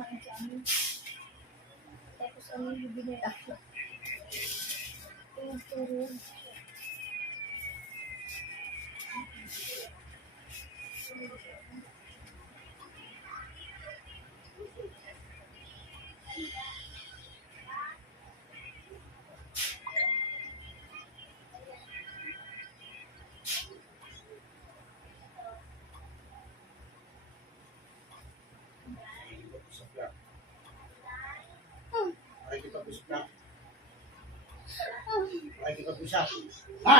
kumain sa amin. Tapos ano yung binili ako. Turun. Pakikipag-usap na. Pakikipag-usap. Ha?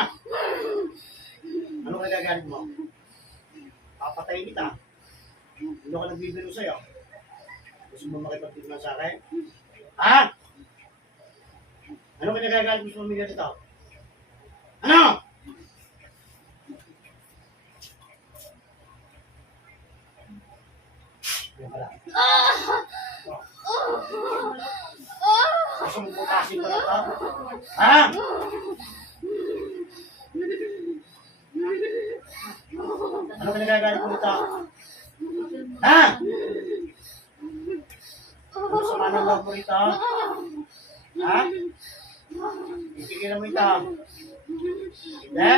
Ano ka nagagalit mo? Papatayin kita. Ano ka nagbibiro sa'yo? Gusto mo makipagtignan sa akin? Ha? Ano ka nagagalit mo sa pamilya nito? Ano? Yan pala. Gusto mo putasin ko na ito? Ha? Ano ka nagagalit mo nito? Ha? Ano sama ng loob mo rito? Ha? Itigil mo ito. Hindi?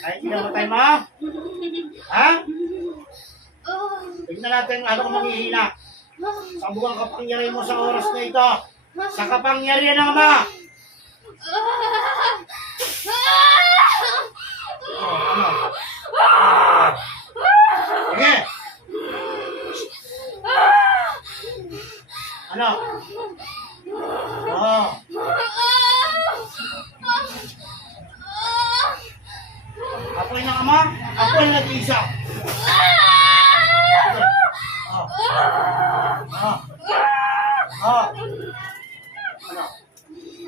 Kahit pinamatay mo? Ha? Tignan natin ano kung manghihina. Sa buwang kapangyarihan mo sa oras na ito. Sa kapangyarihan ng Ama. Ano? Sige. Ano? Apoy ng Ama, apoy ng nag-iisa. Ano?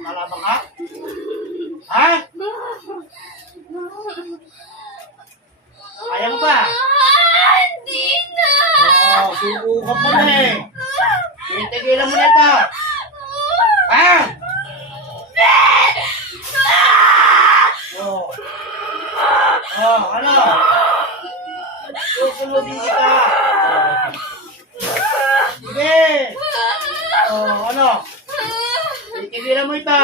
Kalabang ka? Ha? Kaya mo ba? Hindi na! Subukan mo na eh. Tinitigilan mo na ito. Ha? Ano? Susunodin kita. Sige. Ano? Tinitigilan mo ito.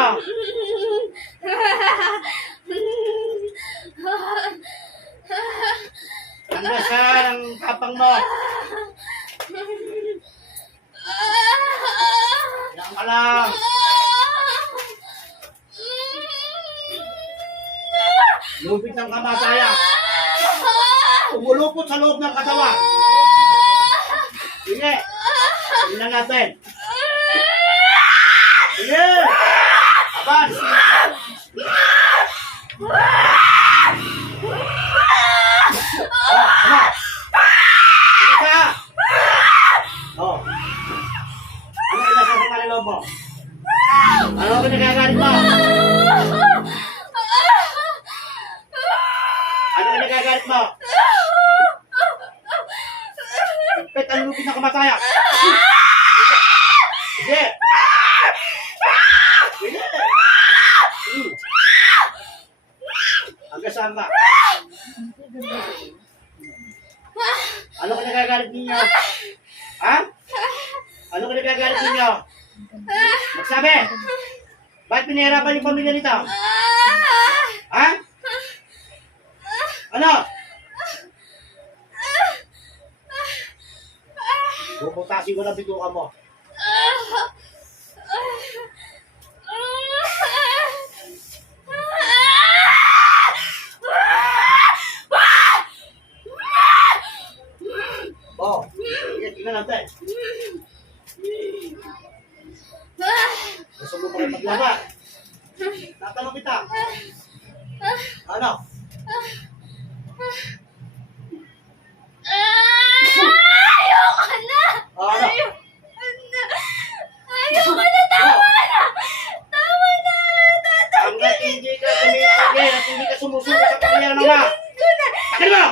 Tanggasan ang tapang mo. Yan ka lang. Lupit ng kamatayan. Umulupot sa loob ng katawan. Sige. Tingnan natin. Sige. Abas. Ano? Sige ka. Ano yung nasa sa loob mo? Ano ang pinagagalit mo? Ano ang nagagalit mo? Ipit ang lupit na kamatayan. Sige. Sige. Hanggang saan ka? Ano ka nagagalit ninyo? Ha? Ano ka nagagalit ninyo? Magsabi! Bakit pinahirapan yung pamilya nito? Ha? Ano? Puputasin ko na bituka mo. Sige, tingnan natin. Gusto mo pa rin maglaba? Tatanong kita. Ano? Ayoko na! Ano? Ayoko na! Tama na! Tama na! Hanggat hindi ka tumitigil at hindi ka sumusunod sa pamilya ng Ama. Takil mo!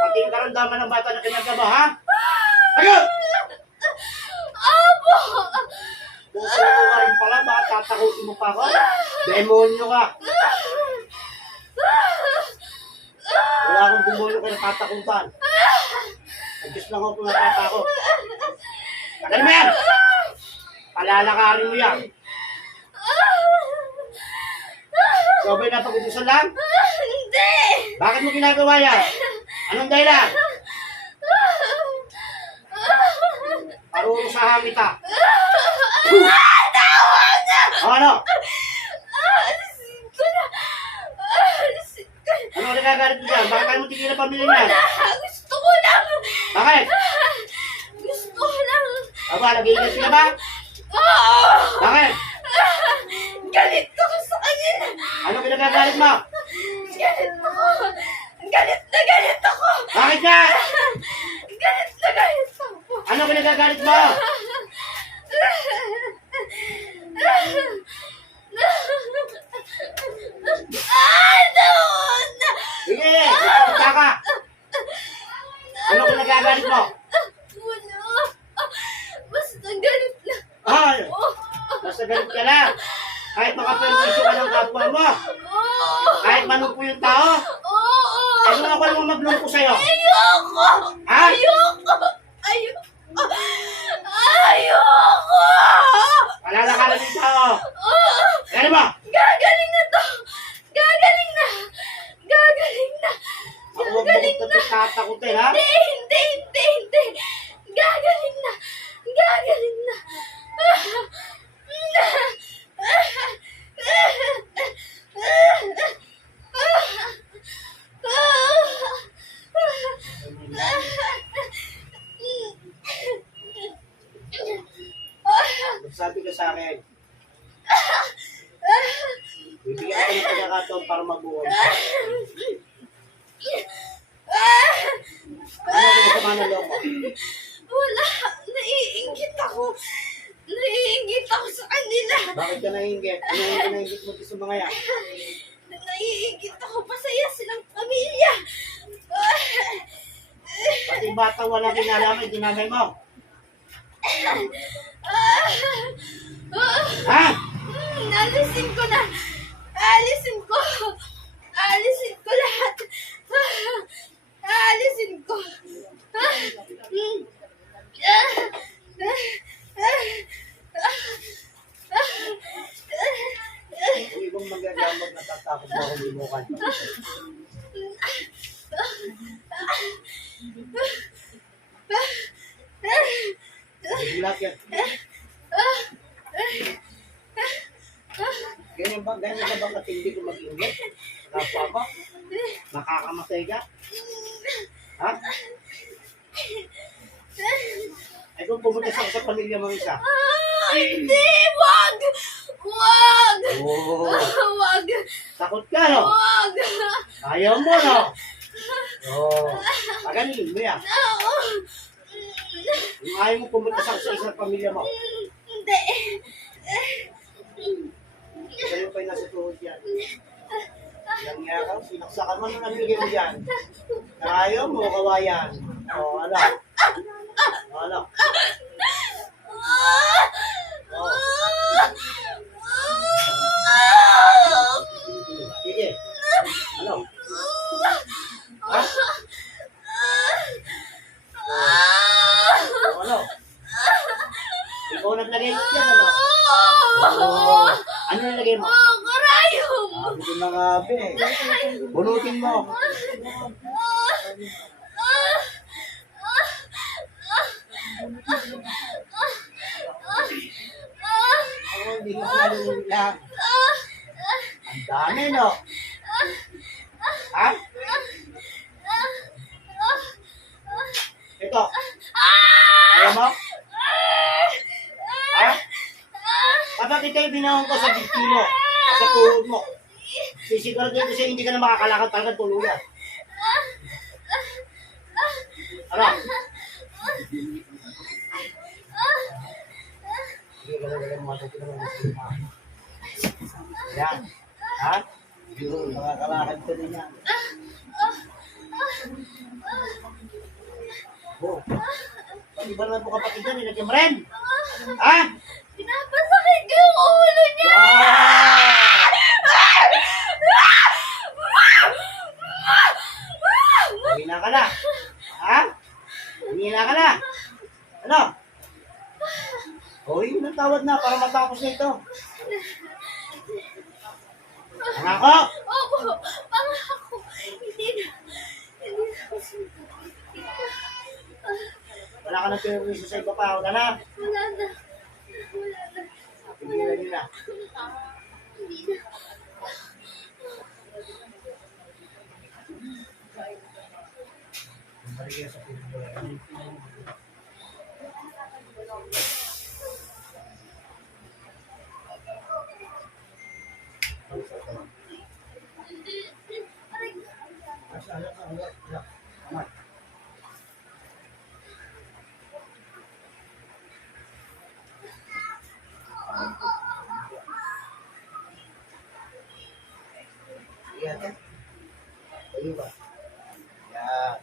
Pati yung karamdaman ng bata na kinagaba, ha? Takil! Apo! Puso ko ka rin pala, baka tatakutin mo pa ako. Demonyo ka. Wala akong demonyo kayo natatakutan. Ang Diyos lang ako natatakot. Tagal mo yan! Palalakarin mo yan. Ikaw ba'y napag-ubusan lang? Hindi! Bakit mo ginagawa yan? Anong dahilan? Parurusahan kita. Tawag na! O ano? Alisin ko na! Alisin ko na! Ano nagagalit mo dyan? Bakit kayo mo tigil ang pamilya niyan? Gusto ko lang! Bakit? Gusto ko lang! Aba, nag-iingat sila ba? Oo! Bakit? Galit ako sa kanila! Ano pinagagalit mo? Galit ako! Galit na galit ako! Bakit nga? Galit na galit ako! Ano pinagagalit mo? Tawag na! Sige, magsalita ka. Ano pinagagalit mo? Wala! Basta galit na! Ay, basta galit ka lang. Kahit makaperwisyo ka ng kapwa mo. Kahit manumpo yung tao. Ano ako naman maglumpo sa'yo? Ayoko! Ha? Ayoko! Ayoko! Ayoko! Palalakaran yung tao. Ano ba? Gagaling na to! Gagaling na! Gagaling na! Ako huwag mo kong tatakutin, ha? Hindi! Gagaling na! Gagaling na! Sabi ka sa akin. Bibigyan ka ng pagkakataon para mabuhay. Ano ang masama ng loob mo? Wala! Naiingit ako! Naiingit ako sa kanila! Bakit ka naiingit? Ano yung naiingit mo sa mga yan? Naiingit ako! Pasaya silang pamilya! Pati batang walang kinalaman, dinamay mo. Ha? Alisin ko na! Alisin ko! Alisin ko lahat! Alisin ko! Kung ibang magagamot na tatakot mo kung limukan. Bulat yan. Ganyan ba katindi ko mag-ingit? Kapwa mo? Makakamatay ka? Ha? Ay kung pumunta sa pamilya mo isa. Hindi! Wag! Wag! Oo. Wag! Takot ka, no? Wag! Ayaw mo, no? Oo. Magaling mo yan. Kung ayaw mo pumunta sa isang pamilya mo, Hindi! kayo pa'y nasa tuhod yan. Ilang nga ka, sinaksakan mo nung nabigay mo yan. Ayaw mo, kawayan. O, ano? Ano? Sige. Ano? Ha? O, ano? Ikaw naglagay ko yan, ano? Oo. Ano nilagay mo? Karayom! Sabi ko na nga, be. Bunutin mo. Ako, hindi ko nalulunod lang. Ang dami, no? Ha? Ito. Ayaw mo? Ha? Kapag ito yung binahon ko sa dibdib mo, sa tuhod mo, sisiguraduhin ko sa'yo hindi ka na makakalakad talagang tuluyan. Ano? Sige, gala-gala mo matutunan mo sa Yan. Ha? Yun, makakalakad ka din yan. Oh. Pati ba naman po kapatid yan, nilagyan mo rin? Ha? Pinapasakit ko yung ulo niya! ka na? Ha? Humihina ka na? Ano? O, yun ang tawad na para matapos na ito. Pangako! Opo, pangako. Hindi na. Hindi na ako Wala ka ng permiso sa iba pa. Wala na. Wala na. Wala na. Pigilan nyo na. Hindi na. Balik yan sa pinag-ulan. Yan. Ayun ba? Yan.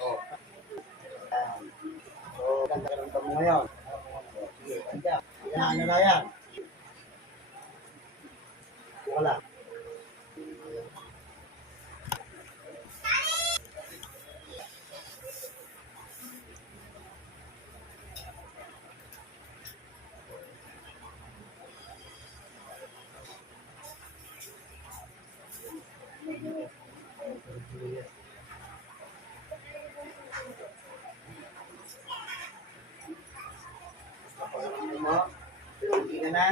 Oh. Yan. So, ganda ka mo ngayon. Sige, ganda. Yan, ano na yan? Wala. Kapag mo, hindi ka na.